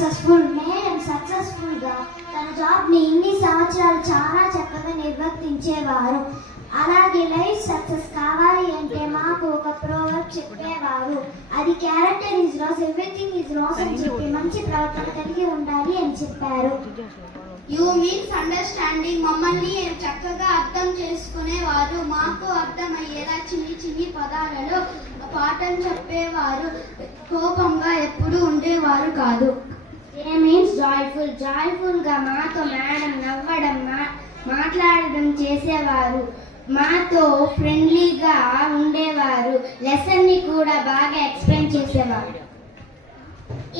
Madam సక్సెస్ఫుల్గా తన జాబ్ని ఇన్ని సంవత్సరాలు చాలా చక్కగా నిర్వర్తించేవారు. అలాగే లైఫ్ సక్సెస్ కావాలి అంటే మాకు ఒక ప్రోవర్బ్ చెప్పేవారు. అది character is lost, everything is lost అని చెప్పి మంచి ప్రవర్తన కలిగి ఉండాలి అని చెప్పారు. You means understanding. మమ్మల్ని చక్కగా అర్థం చేసుకునేవారు. మాకు అర్థమయ్యేలా చిన్ని చిన్ని పదాలలో పాఠం చెప్పేవారు. కోపంగా ఎప్పుడు ఉండేవారు కాదు. ఏ మీన్స్ జాయ్ఫుల్. జాయ్ఫుల్గా మాతో మేడం నవ్వడం మాట్లాడడం చేసేవారు. మాతో ఫ్రెండ్లీగా ఉండేవారు. లెసన్ని కూడా బాగా ఎక్స్ప్లెయిన్ చేసేవారు.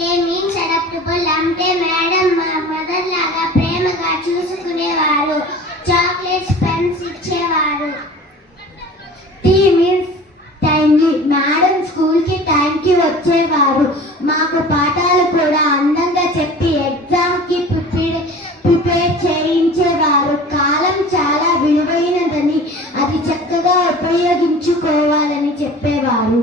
ఏ మీన్స్ అడాప్టబుల్. అంటే మేడం మా మదర్ లాగా ప్రేమగా చూసుకునేవారు. చాక్లెట్స్, పెన్స్ ఇచ్చేవారు. Tea means timely. మేడం స్కూల్కి టైంకి వచ్చేవారు. మాకు పాఠాలు కూడా అందంగా చెప్పి ఎగ్జామ్కి ప్రిపేర్ చేయించేవారు. కాలం చాలా విలువైనదని అది చక్కగా ఉపయోగించుకోవాలని చెప్పేవారు.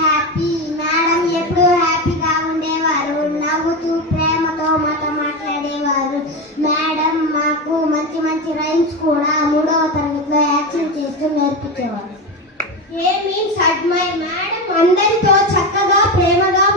హ్యాపీ. మేడం ఎప్పుడూ హ్యాపీగా ఉండేవారు. నవ్వుతూ ప్రేమతో మాతో మాట్లాడేవారు. మేడం మాకు మంచి మంచి రైమ్స్ కూడా 3వ తరగతిలో యాక్షన్ చేస్తూ నేర్పించేవారు. ఏ మీన్స్ అడ్మైర్. మేడం అందరితో చక్కగా ప్రేమగా